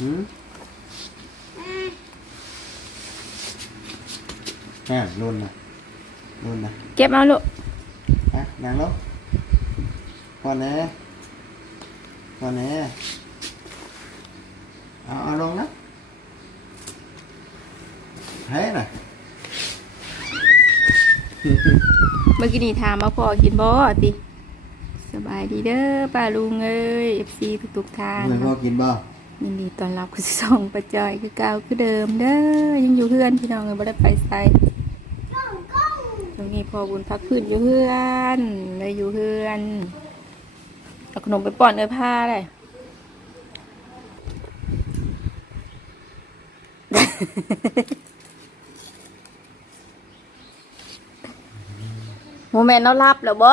หืมแม่นุ่นนะนุ่นนะเก็บเอาลูกฮะนั่งลงก่อนแหน่ก่อนแหน่เอาเอาลงนะเฮ้ยน่ะเมื่อกี้นี่ถามมาพอกินบ่ติสบายดีเด้อป้าลุงเอ้ย FC ทุกๆทานเลยพ่อกินบ่ ยินดีต้อนรับคุณส่องประจอยคือเก่าคือเดิมเด้อยังอยู่เพื่อนพี่น้องเอ้ยบ่ได้ไปไสตรงนี้พอบุญพักพื้นอยู่เพื่อนเลยอยู่เพื่อนเอาขนมไปป้อนเอ้ยผ้าได้โมเมนต์เรารับแล้วบ่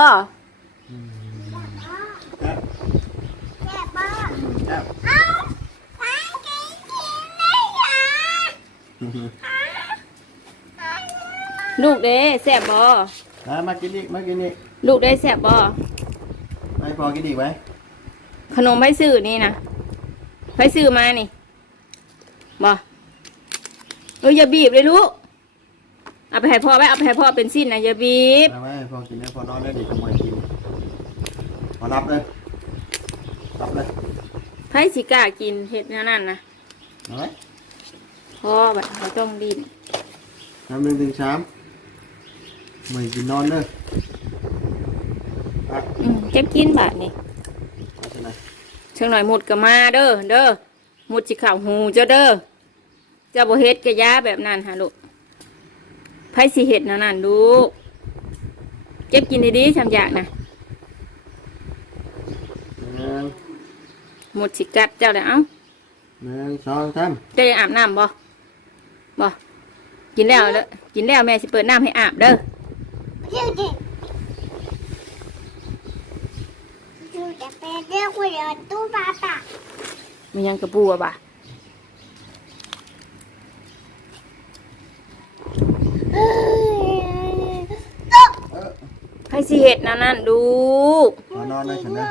ครับ ลูกเด้แซ่บบ่มามากินอีกมากินอีกลูกได้แซ่บบ่ให้พอกินอีกไหมขนมไผซื้อนี่นะไผซื้อมานี่บ่เอออย่าบีบเลยลูกเอาไปให้พ่อไว้เอาไปให้พ่อเป็นสิ้นนะอย่าบีบเอาไว้ให้พอกินให้พอนอนได้ดีขโมยกินพอรับเลยรับเลยไผสิกล้ากินเห็ดแนวนั้นนะเอาไว้ พ่อแบบเราต้องดิ้นน้ำหนึ่งถึงสามไม่กินนอนเด้ออะอืมเก็บกินบาดนี่เอาสินะเชิงหน่อยหมดก็มาเด้อเด้อหมดสิข่าวหูเจ้าเด้อเจ้าบ่เฮ็ดกะยาแบบนั้นฮะลูกไผสิเฮ็ดแนวนั้นลูกเก็บกินดีๆทำอยากนะ หนึ่งหมดสิกัดเจ้าเลยเอ้าหนึ่งสองสามเจ้าจะอาบน้ำบ่ บ่กินแล้วเด้อกินแล้วแม่สิเปิดน้ำให้อาบเด้อมันยังกระปูอะบ่ะให้สิเห็ดนั่นนั่นดูกมานอนเลยฉันนะ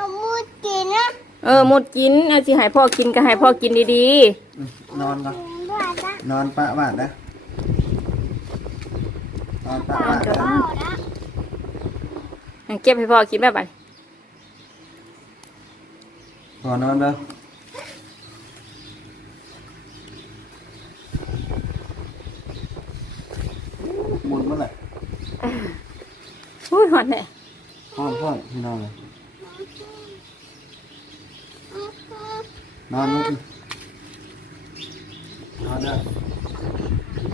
เออหมดกินเอาสิให้พ่อกินก็ให้พ่อกินดีอืมนอนก่อน นอนปะบ้านนะนอนปะบ้านนะๆให้เก็บให้พ่อกินแบบไหนพอนอนเด้อหมุนเมื่อไหร่อุ้ยหอนเลยพ่อนพ่อนพี่นอนเลยนอนลุก นอนเด้อ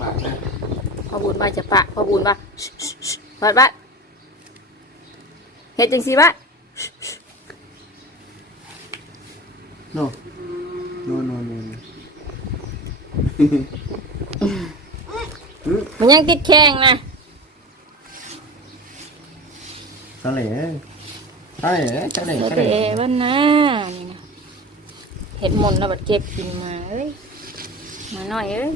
ปากเด้อพ่อบุญมาจะปะพ่อบุญมาบัดบัดเฮ็ดจังสิบัดโนโนโนโนโนมันยังติดแข้งนะ sao lẻ sao lẻ sao lẻ เดี๋ยว sao เด lẻ บ้านนะนี่นะเห็ดมนแล้วบัดเก็บกินมาเอ้ย มาหน่อยเอ้ย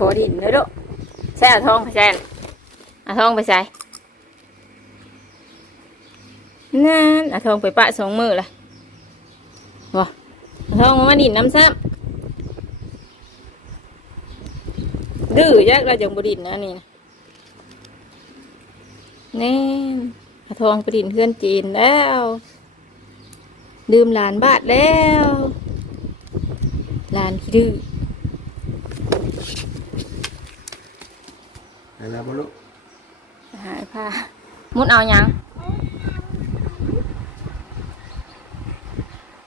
บดินเลยลูกใส่เอาทองไปใส่เอาทองไปใส่นั่นเอาทองไปปะสองมือละวะเอาทองมาดินน้ำซ้ำ ดื้อยักเราจังบดินนะนี่นะแน่นเอาทองไปดินเพื่อนจีนแล้ว ดื่มหลานบาทแล้วหลานขี้ดื้อ này là bao lúc หายผ้ามุดเอายัง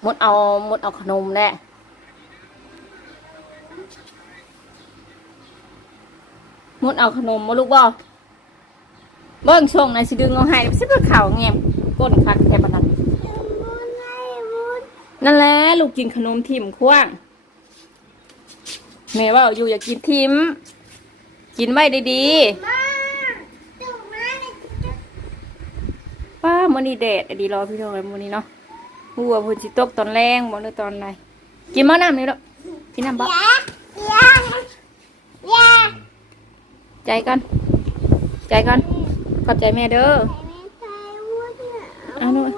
มุดเอามุดเอาขนมแน่ มุดเอาขนมมาลูกบ่เบิ้งช่วงไหนสิดึงเอาให้สิเพื่อข่าวแงมก้นคักแค่ปนันนั่นแหละลูกกินขนมทิมคว้างแม่ว่าอยู่อยากกินทิม กินไว้ดีๆป้ามันนี่แดดอะดีรอพี่น้องเลยมันนี้เนาะหัวพุ่นสิตกตอนแรงบ่หรือตอนไหนกินมะน้ำนี่ลูกกินน้ำบ่ ใจก่อน ใจก่อน ขอบใจแม่เด้อเอาหน่อย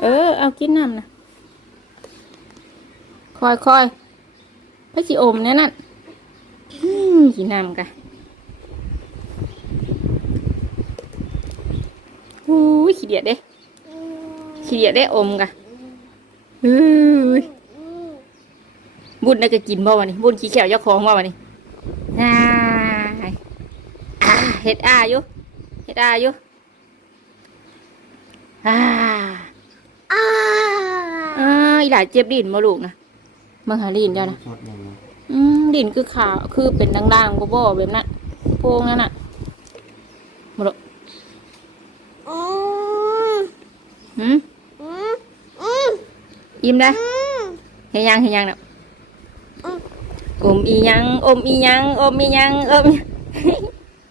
เออ เอากินน้ำนะคอยคอยพระจิอมเนี่ยนั่นอืมกินน้ำกันอู้ยขี้เดียดเด้ขี้เดียดได้อมกันอู้ยบุญน่าจะกินบ่วะนี่บุญขี้แขวเจ้าของบ่วะนี่อ่าอ่า เฮ็ดอาอยู่เฮ็ดอาอยู่อ่าอ่าอ่าอีหลาเจ็บดินมาลูกนะมึงหาดินเจ้านะสดอย่างนี้อืมดินคือขาวคือเป็นด่างๆบ่บ่แบบนั้นโพงนั่นน่ะมาลูกอืมหืมอืมอืมอิ่มได้อืมเฮียยังเฮียยังน่ะอืมอมอีหยังอมอีหยังอมอีหยังอม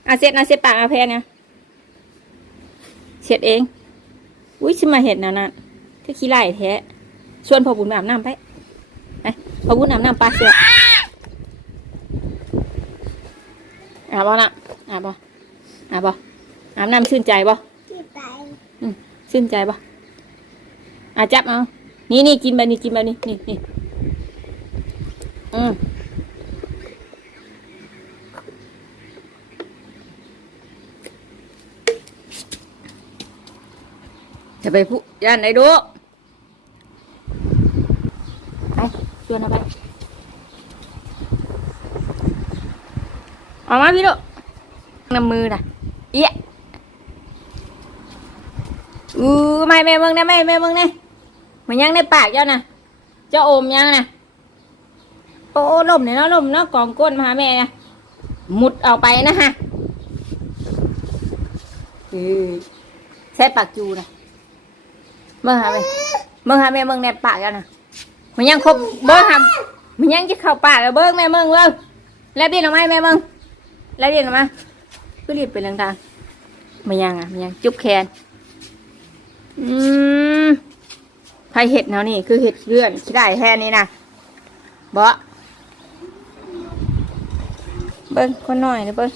อีอาเสร็จนะเสร็จปากอาแพนเนี่ยเสร็จเอง อุ้ยชิมาเห็ดนะน่ะก็ขี้ไล่แท้ชวนพ่อบุญไปอาบน้ำไปไปพ่อบุญอาบน้ำไปเสียอาบบ่น่ะอาบบ่อาบบ่อาบน้ำชื่นใจบ่ที่ไปชื่นใจบ่อาจับเอานี่นี่กินแบบนี้กินแบบนี้นี่นี่ จะไปพูย่านไหนดูไปชวนเอาไป เอามาพี่ดูน้ำมือน่ะ เอี้ยอือไม่แม่เบิ่งนะแม่แม่เบิ่งนะมันยังในปากเจ้านะเจ้าอมยังนะโอ้ลมเนี่ยเนาะลมเนาะกองก้นมาหาแม่นะมุดเอาไปนะฮะเออใช้ปากจูนะ เบิ่งหาแม่เบิ่งหาแม่เบิ่งในปากเจ้านะมันยังครบเบิ่งหามันยังจะเข้าปากแล้วเบิ่งแม่เบิ่งเบิ่งแล้วเดียนออกมาแม่เบิ่งแล้วเดียนออกมาก็รีบไปต่างมันยังอะมันยังจุ๊บแขนอืมไผเห็ดแนวนี่คือเห็ดเลื่อนขี้ได้แค่นี้นะเบ่เบิ้งคนหน่อยนะเบิ้ง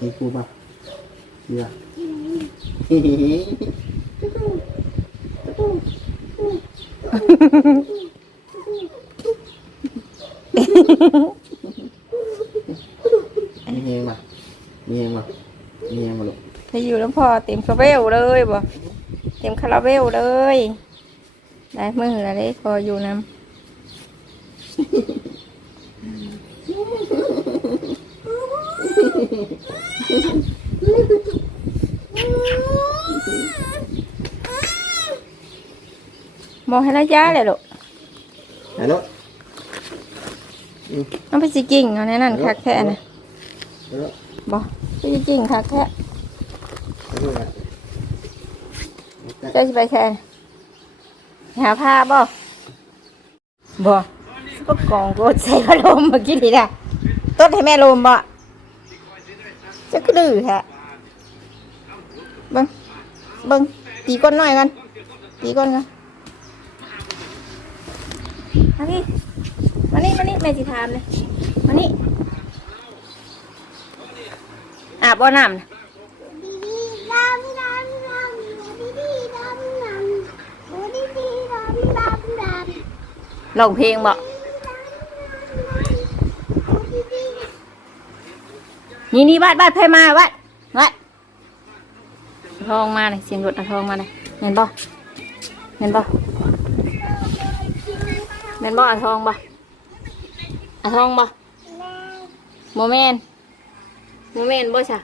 นี่กูป่ะ เรือมีเฮงมามีเฮงมามีเฮงมาลูกไปอยู่แล้วพอเต็มคาราเบลเลยบ่เต็มคาราเบลเลย ได้มือแล้วเด้พออยู่น้ำ บอกให้ระยะเลยลูกฮัลโหลเอาไปสิกิ่งเอาแน่นั่นคักแท้นะฮัลโหลบอกไปสิกิ่งคักแท้ฮัลโหลเจ้าสิไปแค่หาผ้าบ่บ่ก็กองโก็ใส่พัดลมเมื่อกี้นี่นะต้นให้แม่ลมบ่จะก็ดื้อแฮะ เบิ้งเบิ้งตีก้นหน่อยกันตีก้นกันมานี่มานี่มานี่แม่สิถามเลยมานี่อาบบ่น้ำนะดีดีดำดำดำดีดีดำดำดีดีดำดำดำร้องเพลงบ่นี่นี่บ้านบ้านไผมาวัดวัด ทองมาเลยเสียงรถเอาทองมาเลยเห็นบ่เห็นบ่เห็นบ่เอาทองบ่เอาทองบ่โมเมนโมเมนบ่ใช่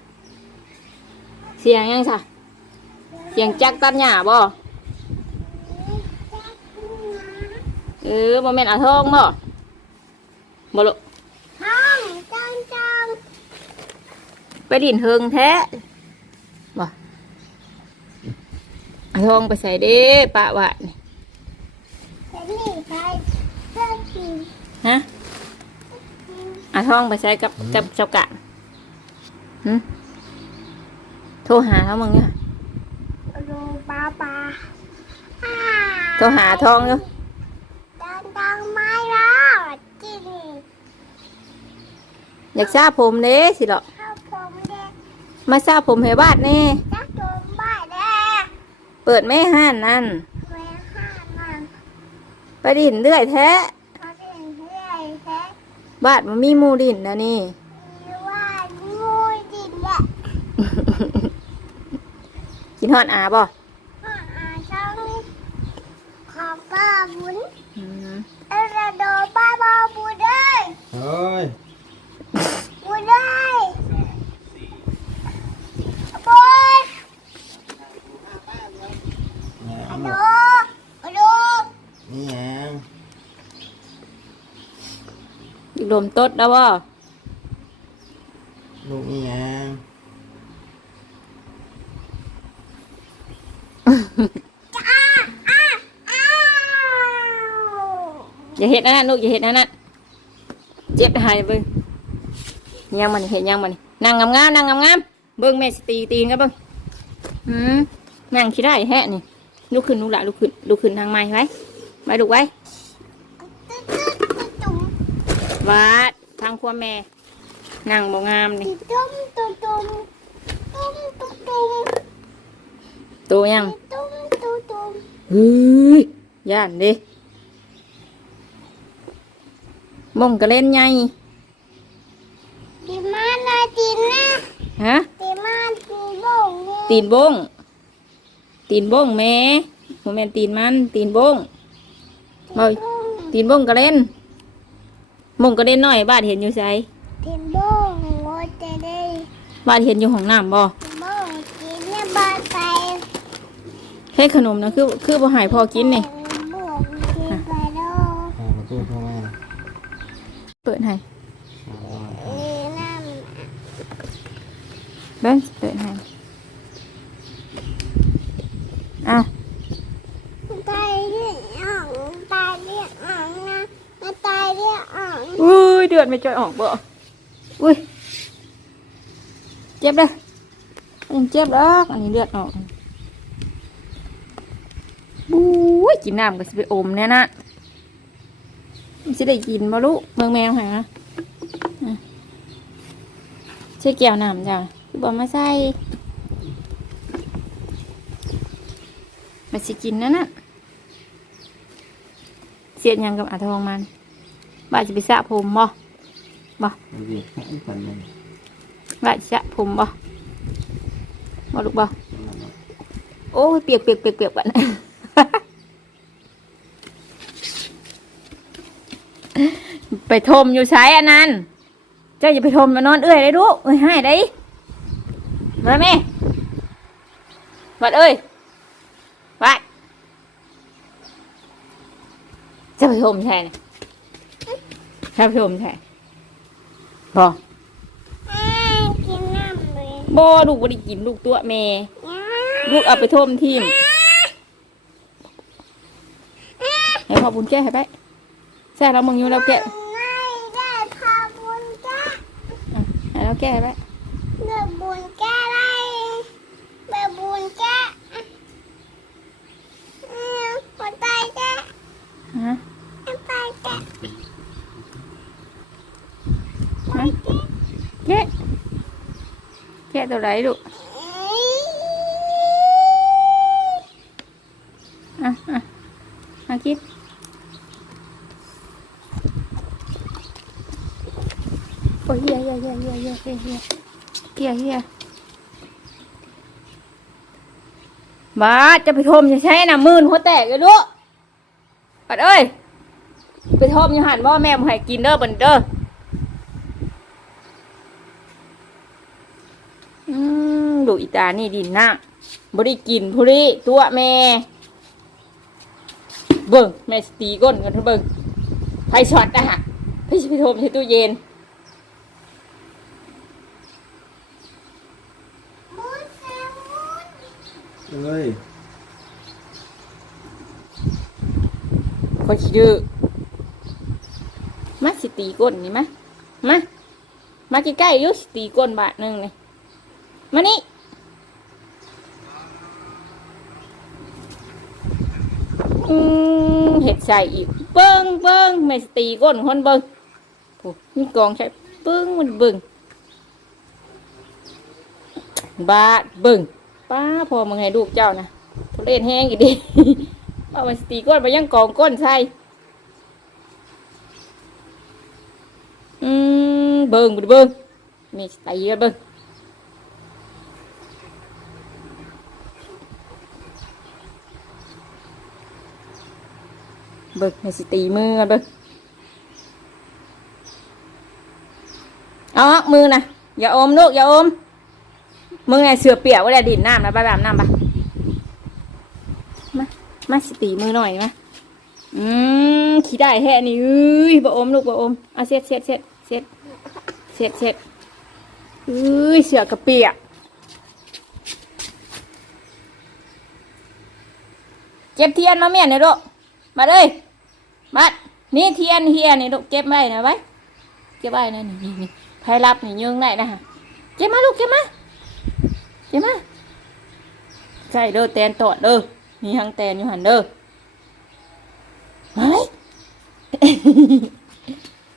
เสียงยังใช่เสียงจักรตัดหญ้าบ่เออโมเมนเอาทองบ่บ่ลูกห้องจังจังไปดินเฮิงแท้บ่ เอาทองไปใส่เด้ปะวะนี่แต่นี่ใครเพื่อนกินฮะเอาทองไปใส่กับกับเจ้ากะหึโทรหาเขามึงเนี่ยโรปาปาอ่าโทรหาทองอยู่ดังดังไม่แล้วจินอยากซาผมเด้สิเหรอข้าวผมเด็กมาซาผมให้บ้านแน่ จักโดนบ้านแดก เปิดไม่ห้านนั่นแม่ห้ามันไปดินเรื่อยแท้เขาเรียนเรื่อยแท้บ้านมันมีหมูดินนะนี่ มีว่างูดินแหละกินฮอดอาบ่ห้าอาช่องขอป้าบุญอืม เอระโดนป้าบอบุญเลย เฮ้ย บุญเลยบุญ แหม่ ฮัล ห โห ม ล ด ฮัลโหล นี่แหง อีกลมตดแล้วบ่ลูกนี่แหงอ้าอ้าอ้าวอย่าเห็ดนั่นนะลูกอย่าเห็ดนั่นนะเจ็บหายเบิ่งยังมันเห็นยังมันนั่งงามๆนั่งงามๆเบิ่งแม่สตีตีนกันเบิ่งอืมนั่งขี้ได้แฮะนี่ลุกขึ้นลุกละลุกขึ้นลุกขึ้นทางไม้ไว้ไว้ลุกไว้ วาดทางครัวแม่ นั่งบ่งามนี่ตุ้มตุ้มตุ้มตุ้มตุ้มตุ้มตัวยังตุ้มตุ้มตุ้มเฮ้ยย่านเด้มงกระเล่นไงดีมากนะดีนะฮะดีมากดีบ่งนี่ตีนบงตีนบงแม่โมเมนตีนมันตีนบงเฮ้ยตีนบงกระเล่น มงกระเล่นหน่อยบ้านเห็นอยู่ไสดีบ่งโง่จะได้บ้านเห็นอยู่ห้องน้ำบ่ดีบ่งกินเนี่ยบ้านไปให้ขนมนะคือคือบ่ใหายพอกินนี่บ่งกินไปแล้วอ่าประตูเข้ามาเปิดให้อ่าเอ้ยนั่นเบิ้งเปิดให้อะ ตายเรียกอ่างตายเรียกอ่างนะมาตายเรียกอ่าง เดือดไม่จ่อยออกบ่อุ้ย เจ็บเลยยังเจ็บดอกอันนี้เลือดออกบุ้ยกินน้ำก็สิไปอมเนี่ยนะมันสิได้กินบ่ลูกเมืองแมวหาอะใช่แก้วน้ำจ้ะคือบอกมาใส่มาสิกินนั่นน่ะเสียดยังกับอาทองมันบ่าจะไปสระผมบ่ ดูดิให้กันเลยบ่าจะสระผมบ่บ่ลูกบ่โอ้ยเปียกเปียกเปียกเปียกบัดไปทมอยู่ใช้อันนั้นเจ้าอย่าไปทมมานอนเอื้อยได้ดูเอ้ยให้ได้มาแม่วัดเอ้ยวัดเจะไปทมใช่ไหมจะไปทมใช่ บออ้ากินน้ำเลยบอลูกบ่ได้กินลูกตัวแม่อ้าลูกเอาไปทมทีมให้พ่อบุญแก้ให้ไปใช่เรามึงอยู่เราแกะไม่ได้พาบุญแก้อะให้เราแก้ให้ไป เดือบุญแก้ได้เดือบุญแก้อืมคนตายแก้ ฮะ คนตายแก้ ฮะแกะแกะตัวไหนลูกอะอะมากินโอ้ยเฮียเฮียเฮียเฮียเฮียเฮียเฮียเฮียเฮียบ้าจะไปทมจะใช้น่ะมื่นหัวแตกเลยลูกปัดเอ้ย ไปทมอยู่หันว่าแม่มาให้กินเด้อบันเด้อมดูอี ตานี่ดินน้ำบริกินพุริตัวแม่ เบิ่งแม่สตีก้นกันเถอะเบิ่งไฟช็อตนะฮะไฟชิพิโทมใช้ตู้เย็นบุญแก้บุญเอ้ยคนขี้ดื้อมาสิตีก้นนี่มามามาใกล้ๆอยุสิตีก้นบาทหนึ่งเลยมานี่ อืมเห็ดใส่อีก เบิ้งเบิ้งไม่สตีก้นคนเบิ้งโอ้นี่กองใช่ปึ้งมันเบิ่งบาดเบิ่งป้าพอมึงให้ลูกเจ้านะทุเรศแห้งอีกดิเอามาสตีก้นมายังกองก้นใช่อืมเบิ่งบ่เบิ่งมีสตีกันเบิ่ง เบิ่งมีสตีมือกันเบิ่งเอาออกมือนะอย่าอมลูกอย่าอมมึงไงเสือเปียกว่าแต่ดินน้ำนะไปแบบน้ำปมามาสตีมือหน่อยมาอืมขี้ได้แค่นี้เอ้ยบะอมลูกบะอมเอาเช็ดเช็ดเช็ดเช็ดเช็ดเช็ดเอ้ยเสือกระเปียกเก็บเทียนมาเมียนหน่ยลูกมาเลย มานี่เทียนเฮียนี่ลูกเก็บไว้นะไว้เก็บไว้นะนี่นี่นี่ใครรับนี่ยืงได้นะเก็บมาลูกเก็บมาเก็บมาใช่เด้อแตนตอดเด้อมีหังแตนอยู่หันเด้อมาเลย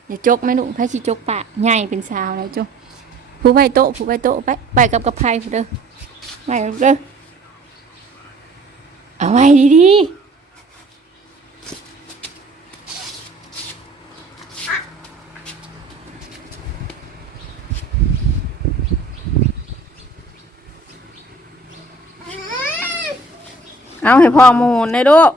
อย่าจกไหมลูกพระชิจกปะใหญ่เป็นสาวแล้วจุผู้ไปโต๊ะผู้ไปโต๊ะไปไปกับกระไพผู้เด้อไปลูกเด้อเอาไว้ดีๆ เอาให้พ่อมูลเลยลูก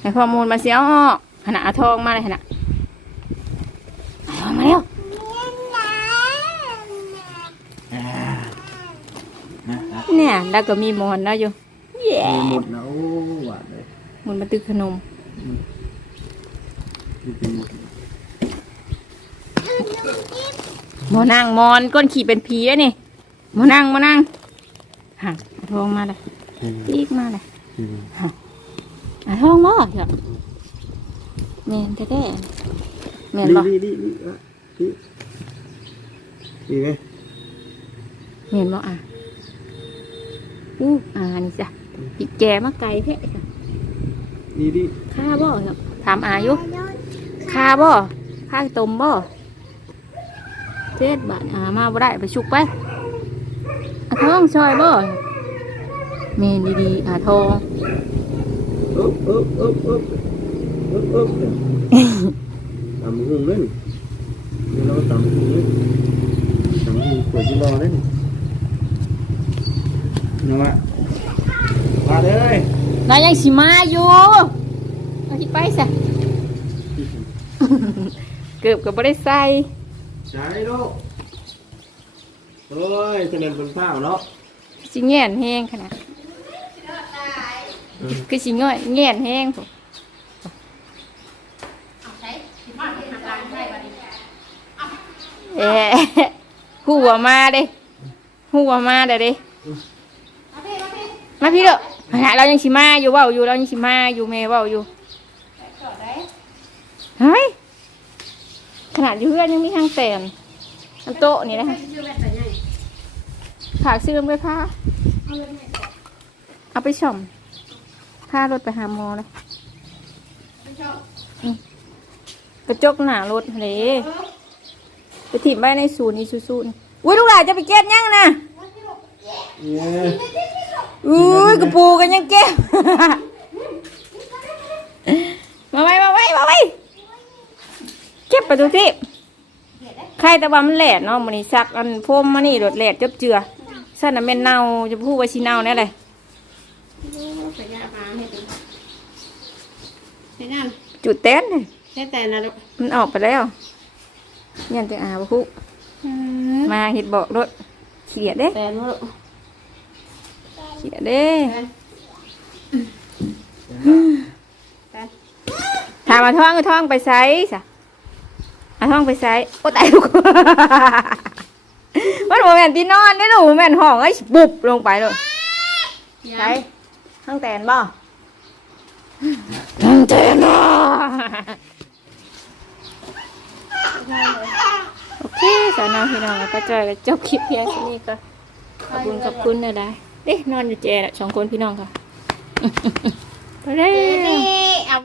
ให้พ่อมูลมาเสียวออกขนาดเอาทองมาเลยขนาดเอาทองมาเร็วอ่านะนะเนี่ยแล้วก็มีหมอนแล้วอยู่เย้มีหมดนะโอ้หวานเลยหมุนมาตึกขนมมีเป็นหมดหมอนั่งหมอนก้นขี่เป็นผีแล้วนี่หมอนั่งหมอนั่ง หักเอาทองมาเลยอืมอีกมาเลยอืมเอาทองมาเถอะแม่นแท้ๆแม่นบ่ดีดีดีดีอะดีดีไหมแม่นบ่อะอู้อ่านี่จ้ะปีกแกมาไกลแท้จ้ะดีดีข้าบ่เถอะถามอายุข้าบ่ข้าต้มบ่เจ็ดบาทอ่ามาบ่ได้ไปชุกไป อาทองซอยบ่แม่นดีๆอาทองอึ๊บอึ๊บอึ๊บอึ๊บอึ๊บอึ๊บตำหุ่งเล่นเดี๋ยวเราตำหุ่งเล่นตำหุ่งขวดที่รอเล่นเนาะมาเลยนายยังสิมาอยู่เอาที่ไปซะเกือบกับบได้ใส่ใช่ลูก เฮ้ยจะเป็นคนข้าวเนาะสิแง่นแห้งขนาดคือสิง่อยแง่นแห้งผมเอ๊ะหัวมาเด้หัวมาเด้อเด้มาพี่เด้อขณะเรายังสิมาอยู่เว้าอยู่เรายังสิมาอยู่แม่เว้าอยู่เฮ้ยขนาดอยู่เพื่อนยังมีทางแต่นอันโต๊ะนี่นะคะ ฝากซื้อไปผ้าเอาไปช่อมผ้ารถไปหาหมอเลยอืมกระจกหนารถเลยไปถิ่มไว้ในศูนย์อีซูซูนี่อุ้ยลูกหลานจะไปเก็บยังนะเนี่ยอุ้ยกระปูกันยังเก็บมาไว้มาไว้มาไว้เก็บไปดูที่ใครแต่ว่ามันแหลดเนาะมันนี่ซักอันพรมมานี่รถแหลดจบเจือ สั้นน่ะแม่นเน่าจะพูดว่าชีเน่าแน่เลยใส่ยามาให้ดูใส่นั่นจุดเต้นเลยใส่แต่นะลูกมันออกไปแล้วยันจะอาบคุมาเห็ดบอกรถเขียดเด้แต่นะลูกเขียดเด้แต่ถามมาท่องก็ท่องไปไซส์ะอาท่องไปไซส์โอ้ตายลูก มันโมแมนที่นอนได้หนูแมนห้องไอ้บุบลงไปเลยไซห้องแตนบ่ห้องแตนบ่โอเคสาวน้องพี่น้องแล้วก็จอยก็จบคลิปเพียงแค่นี้ก็ขอบคุณขอบคุณนะได้เด้นอนอยู่เจละสองคนพี่น้องค่ะไปเด้อ